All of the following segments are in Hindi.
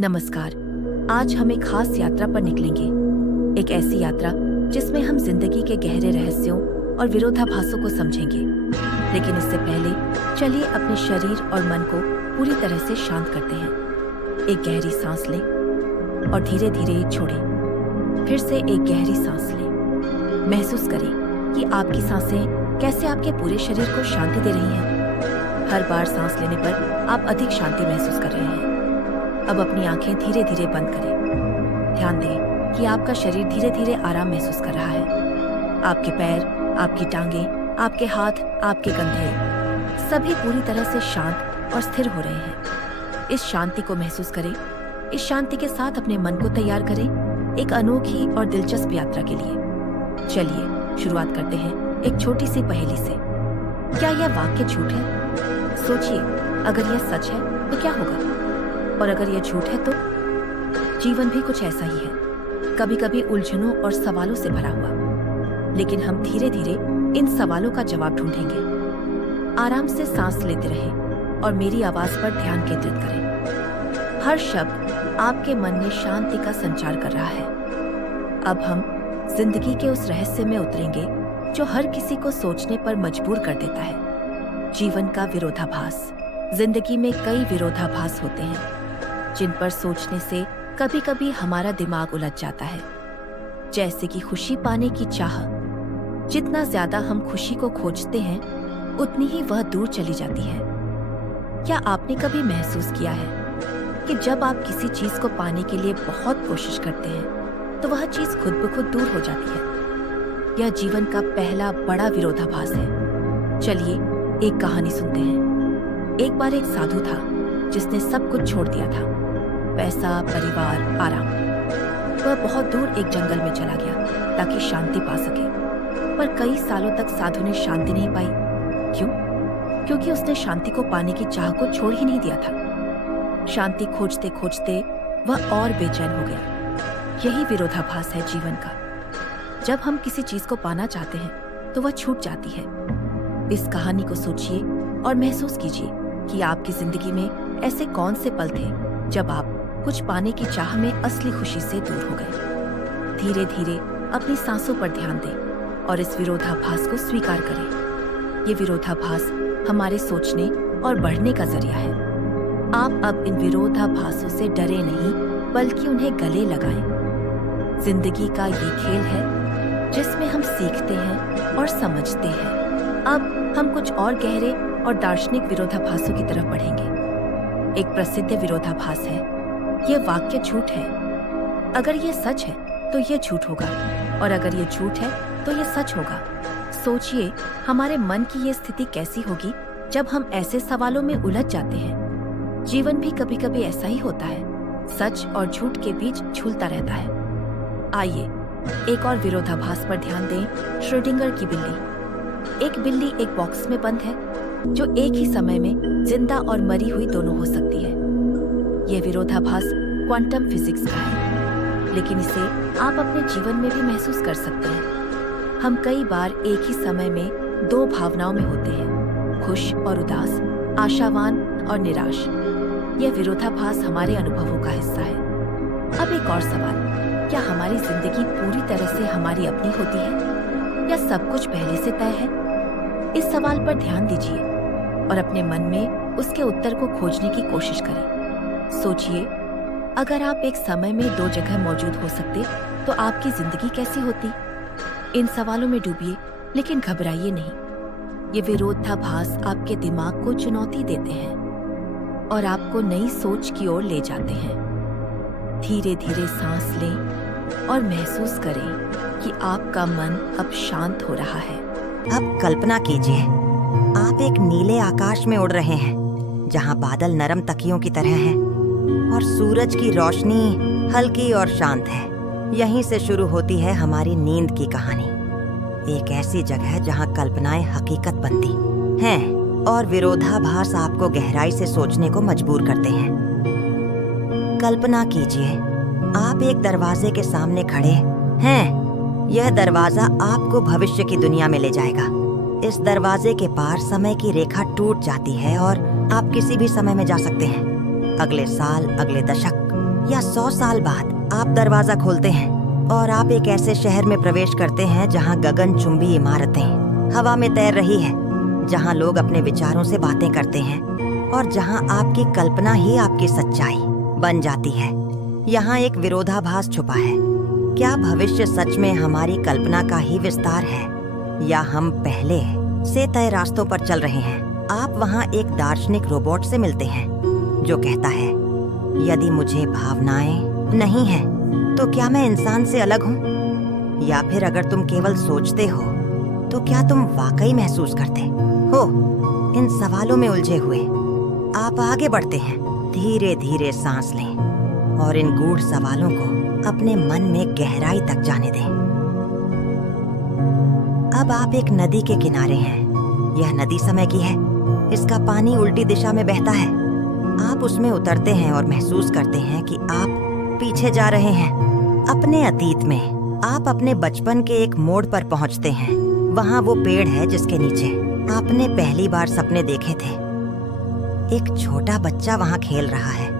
नमस्कार। आज हम एक खास यात्रा पर निकलेंगे। एक ऐसी यात्रा जिसमें हम जिंदगी के गहरे रहस्यों और विरोधाभासों को समझेंगे। लेकिन इससे पहले चलिए अपने शरीर और मन को पूरी तरह से शांत करते हैं। एक गहरी सांस लें और धीरे धीरे छोड़ें। फिर से एक गहरी सांस लें। महसूस करें कि आपकी सांसें कैसे आपके पूरे शरीर को शांति दे रही हैं। हर बार सांस लेने पर आप अधिक शांति महसूस कर रहे हैं। अब अपनी आंखें धीरे धीरे बंद करें। ध्यान दें कि आपका शरीर धीरे धीरे आराम महसूस कर रहा है। आपके पैर, आपकी टांगें, आपके हाथ, आपके कंधे सभी पूरी तरह से शांत और स्थिर हो रहे हैं। इस शांति को महसूस करें। इस शांति के साथ अपने मन को तैयार करें एक अनोखी और दिलचस्प यात्रा के लिए। चलिए शुरुआत करते हैं एक छोटी सी पहेली से। क्या यह वाक्य झूठ है? सोचिए, अगर यह सच है तो क्या होगा, और अगर यह झूठ है तो? जीवन भी कुछ ऐसा ही है, कभी कभी उलझनों और सवालों से भरा हुआ। लेकिन हम धीरे धीरे इन सवालों का जवाब ढूंढेंगे। आराम से सांस लेते रहें और मेरी आवाज पर ध्यान केंद्रित करें। हर शब्द आपके मन में शांति का संचार कर रहा है। अब हम जिंदगी के उस रहस्य में उतरेंगे जो हर किसी को सोचने पर मजबूर कर देता है। जीवन का विरोधाभास। जिंदगी में कई विरोधाभास होते हैं जिन पर सोचने से कभी कभी हमारा दिमाग उलझ जाता है। जैसे कि खुशी पाने की चाह। जितना ज्यादा हम खुशी को खोजते हैं उतनी ही वह दूर चली जाती है। क्या आपने कभी महसूस किया है कि जब आप किसी चीज को पाने के लिए बहुत कोशिश करते हैं तो वह चीज खुद ब खुद दूर हो जाती है? यह जीवन का पहला बड़ा विरोधाभास है। चलिए एक कहानी सुनते हैं। एक बार एक साधु था जिसने सब कुछ छोड़ दिया था। पैसा, परिवार, आराम। वह बहुत दूर एक जंगल में चला गया ताकि शांति पा सके। पर कई सालों तक साधु ने शांति नहीं पाई। क्यों? क्योंकि उसने शांति को पाने की चाह को छोड़ ही नहीं दिया था। शांति खोजते खोजते वह और बेचैन हो गया। यही विरोधाभास है जीवन का। जब हम किसी चीज को पाना चाहते हैं तो वह छूट जाती है। इस कहानी को सोचिए और महसूस कीजिए कि आपकी जिंदगी में ऐसे कौन से पल थे जब आप कुछ पाने की चाह में असली खुशी से दूर हो गए। धीरे धीरे अपनी सांसों पर ध्यान दें और इस विरोधाभास को स्वीकार करें। ये विरोधाभास हमारे सोचने और बढ़ने का जरिया है। आप अब इन विरोधाभासों से डरे नहीं बल्कि उन्हें गले लगाएं। जिंदगी का ये खेल है जिसमें हम सीखते हैं और समझते हैं। अब हम कुछ और गहरे और दार्शनिक विरोधाभासों की तरफ बढ़ेंगे। एक प्रसिद्ध विरोधाभास है, यह वाक्य झूठ है। अगर यह सच है तो यह झूठ होगा, और अगर यह झूठ है तो यह सच होगा। सोचिए हमारे मन की यह स्थिति कैसी होगी जब हम ऐसे सवालों में उलझ जाते हैं। जीवन भी कभी कभी ऐसा ही होता है, सच और झूठ के बीच झूलता रहता है। आइए एक और विरोधाभास पर ध्यान दें। श्रोडिंगर की बिल्ली। एक बिल्ली एक बॉक्स में बंद है जो एक ही समय में जिंदा और मरी हुई दोनों हो सकती है। यह विरोधाभास क्वांटम फिजिक्स का है, लेकिन इसे आप अपने जीवन में भी महसूस कर सकते हैं। हम कई बार एक ही समय में दो भावनाओं में होते हैं, खुश और उदास, आशावान और निराश। यह विरोधाभास हमारे अनुभवों का हिस्सा है। अब एक और सवाल, क्या हमारी जिंदगी पूरी तरह से हमारी अपनी होती है या सब कुछ पहले से तय है? इस सवाल पर ध्यान दीजिए और अपने मन में उसके उत्तर को खोजने की कोशिश करें। सोचिए, अगर आप एक समय में दो जगह मौजूद हो सकते तो आपकी जिंदगी कैसी होती? इन सवालों में डूबिए, लेकिन घबराइए नहीं। ये विरोधाभास आपके दिमाग को चुनौती देते हैं और आपको नई सोच की ओर ले जाते हैं। धीरे धीरे सांस लें और महसूस करें कि आपका मन अब शांत हो रहा है। अब कल्पना कीजिए, आप एक नीले आकाश में उड़ रहे हैं जहां बादल नरम तकियों की तरह हैं और सूरज की रोशनी हल्की और शांत है। यहीं से शुरू होती है हमारी नींद की कहानी। एक ऐसी जगह जहां कल्पनाएं हकीकत बनती हैं और विरोधाभास आपको गहराई से सोचने को मजबूर करते हैं। कल्पना कीजिए, आप एक दरवाजे के सामने खड़े हैं। यह दरवाजा आपको भविष्य की दुनिया में ले जाएगा। इस दरवाजे के पार समय की रेखा टूट जाती है और आप किसी भी समय में जा सकते हैं। अगले साल, अगले दशक, या 100 साल बाद आप दरवाजा खोलते हैं और आप एक ऐसे शहर में प्रवेश करते हैं जहाँ गगनचुंबी इमारतें हवा में तैर रही है, जहाँ लोग अपने विचारों से बातें करते हैं और जहाँ आपकी कल्पना ही आपकी सच्चाई बन जाती है। यहाँ एक विरोधाभास छुपा है। क्या भविष्य सच में हमारी कल्पना का ही विस्तार है या हम पहले से तय रास्तों पर चल रहे हैं? आप वहाँ एक दार्शनिक रोबोट से मिलते हैं जो कहता है, यदि मुझे भावनाएं नहीं हैं, तो क्या मैं इंसान से अलग हूँ? या फिर अगर तुम केवल सोचते हो, तो क्या तुम वाकई महसूस करते हो? इन सवालों में उलझे हुए आप आगे बढ़ते हैं। धीरे धीरे सांस लें और इन गूढ़ सवालों को अपने मन में गहराई तक जाने दें। अब आप एक नदी के किनारे हैं। यह नदी समय की है। इसका पानी उल्टी दिशा में बहता है। आप उसमें उतरते हैं और महसूस करते हैं कि आप पीछे जा रहे हैं अपने अतीत में। आप अपने बचपन के एक मोड़ पर पहुंचते हैं। वहाँ वो पेड़ है जिसके नीचे आपने पहली बार सपने देखे थे। एक छोटा बच्चा वहाँ खेल रहा है।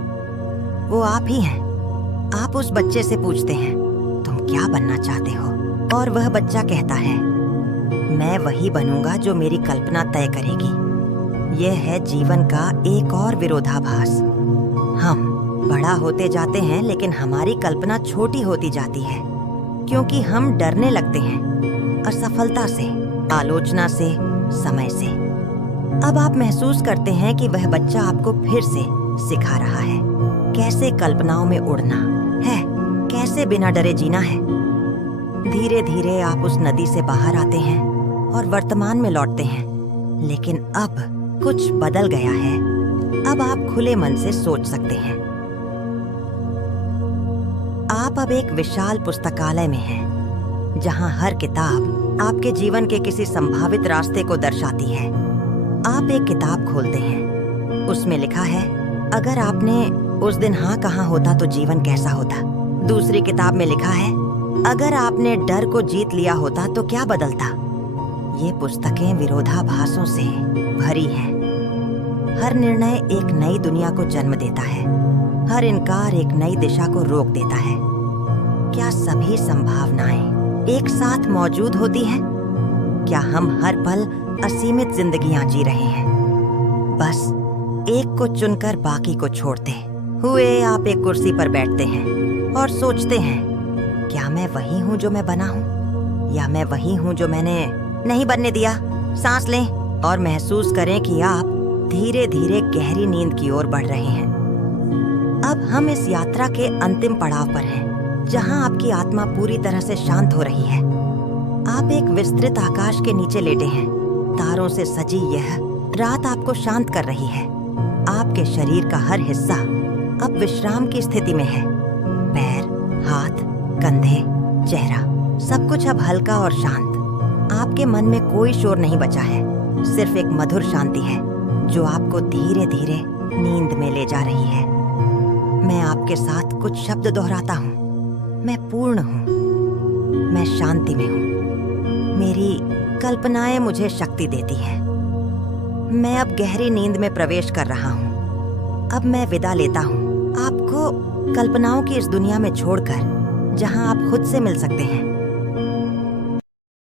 वो आप ही हैं। आप उस बच्चे से पूछते हैं, तुम क्या बनना चाहते हो? और वह बच्चा कहता है, मैं वही बनूंगा जो मेरी कल्पना तय करेगी। यह है जीवन का एक और विरोधाभास। हम बड़ा होते जाते हैं लेकिन हमारी कल्पना छोटी होती जाती है, क्योंकि हम डरने लगते हैं असफलता से, आलोचना से, समय से। अब आप महसूस करते हैं कि वह बच्चा आपको फिर से सिखा रहा है कैसे कल्पनाओं में उड़ना है, कैसे बिना डरे जीना है। धीरे धीरे आप उस नदी से बाहर आते हैं और वर्तमान में लौटते हैं। लेकिन अब कुछ बदल गया है। अब आप खुले मन से सोच सकते हैं। आप अब एक विशाल पुस्तकालय में हैं, जहां हर किताब आपके जीवन के किसी संभावित रास्ते को दर्शाती है। आप एक किताब खोलते हैं। उसमें लिखा है, अगर आपने उस दिन हाँ कहा होता तो जीवन कैसा होता। दूसरी किताब में लिखा है, अगर आपने डर को जीत लिया होता तो क्या बदलता। ये पुस्तकें विरोधाभासों से भरी हैं। हर निर्णय एक नई दुनिया को जन्म देता है। हर इनकार एक नई दिशा को रोक देता है। क्या सभी संभावनाएं एक साथ मौजूद होती हैं? क्या हम हर पल असीमित जिंदगियां जी रहे हैं, बस एक को चुनकर बाकी को छोड़ते हुए? आप एक कुर्सी पर बैठते हैं और सोचते हैं, क्या मैं वही हूँ जो मैं बना हूँ, या मैं वही हूँ जो मैंने नहीं बनने दिया? सांस लें और महसूस करें कि आप धीरे धीरे गहरी नींद की ओर बढ़ रहे हैं। अब हम इस यात्रा के अंतिम पड़ाव पर हैं, जहां आपकी आत्मा पूरी तरह से शांत हो रही है। आप एक विस्तृत आकाश के नीचे लेटे हैं। तारों से सजी यह रात आपको शांत कर रही है। आपके शरीर का हर हिस्सा अब विश्राम की स्थिति में है। पैर, हाथ, कंधे, चेहरा, सब कुछ अब हल्का और शांत। आपके मन में कोई शोर नहीं बचा है, सिर्फ एक मधुर शांति है जो आपको धीरे धीरे नींद में ले जा रही है। मैं आपके साथ कुछ शब्द दोहराता हूँ। मैं पूर्ण हूँ। मैं शांति में हूँ। मेरी कल्पनाएं मुझे शक्ति देती हैं। मैं अब गहरी नींद में प्रवेश कर रहा हूँ। अब मैं विदा लेता हूँ, आपको कल्पनाओं की इस दुनिया में छोड़कर, जहाँ आप खुद से मिल सकते हैं।